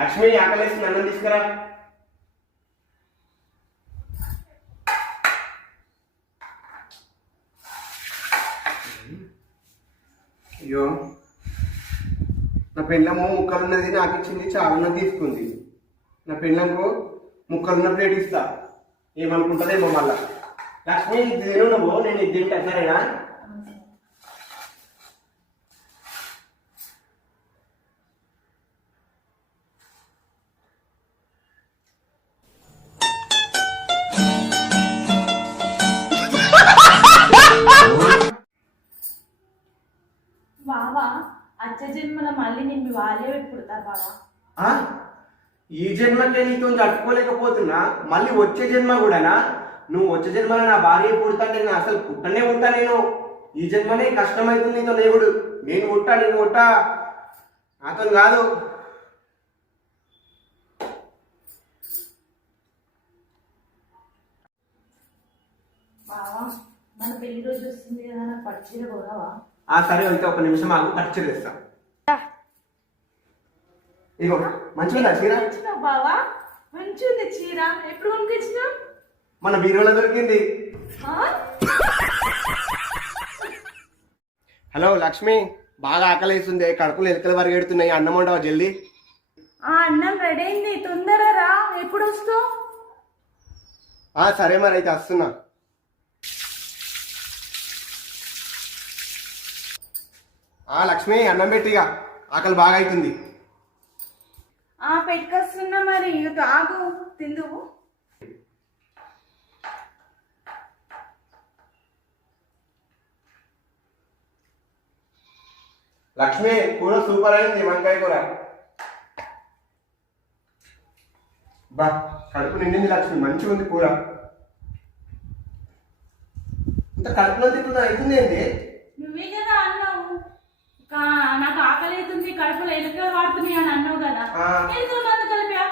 లక్ష్మి ఆకలేస్తుంది, అన్నం తీసుకురా. అయ్యో, నా పెళ్ళము ముక్కలున్నది నాకు ఇచ్చింది, చాలున్నది తీసుకుంది. నా పెళ్ళంకు ముక్కలున్న ప్లేట్ ఇస్తా, ఏమనుకుంటుందేమో మళ్ళా. లక్ష్మి ఇది తిను నువ్వు, నేను ఇది తింటా, సరేనా? బావా అచ్చ జన్మల మళ్ళీ నేను మీ వాళ్ళే పెట్టుకుంటారు బావా. ఈ జన్మకే నీతో తట్టుకోలేకపోతున్నా, మళ్ళీ వచ్చే జన్మ కూడానా? నువ్వు వచ్చే జన్మలో నా భార్య పుడతాను, నేను అసలు పుట్టనే ఉంటా. నేను ఈ జన్మనే కష్టమవుతుంది నీతో లేవుడు. నేను పుట్టా అతను కాదు. బావా మన పెళ్లి రోజు వస్తుంది కదా, నాకు పట్టు చీర కొనవా? సరే, అయితే ఒక నిమిషం ఆగు, ఖర్చు చేస్తా. ఇగో మంచిగా చీర. బావా మంచి ఉంది చీర, ఎప్పుడు కొనుకొచ్చినా? మన బీరువాలో దొరికింది. హలో లక్ష్మి, బాగా ఆకలేస్తుంది, కడుపులు ఎలుకలు పరిగెడుతున్నాయి, అన్నం వండవా జల్దీ. అన్నం రెడీ అయింది, తొందరగా రా. ఎప్పుడు వస్తావు? సరే మరి, అయితే వస్తున్నా. లక్ష్మి అన్నం పెట్టిగా, ఆకలి బాగా అవుతుంది. పెట్టుకొస్తున్నా, మరి ఆగు తిందువు. లక్ష్మి కూర సూపర్ అయింది, వంకాయ కూర. బా కడుపు నిండింది లక్ష్మి, మంచిగా ఉంది కూర. ఇంత కడుపులో తింటున్నా అవుతుంది ఏంటి? నువ్వే కదా అన్నావు, నాకు ఆకలి అవుతుంది, కడుపులో ఎలుకలు వాడుతున్నాయి అని అన్నావు కదా, ఎలుకలు మందు కలిపా.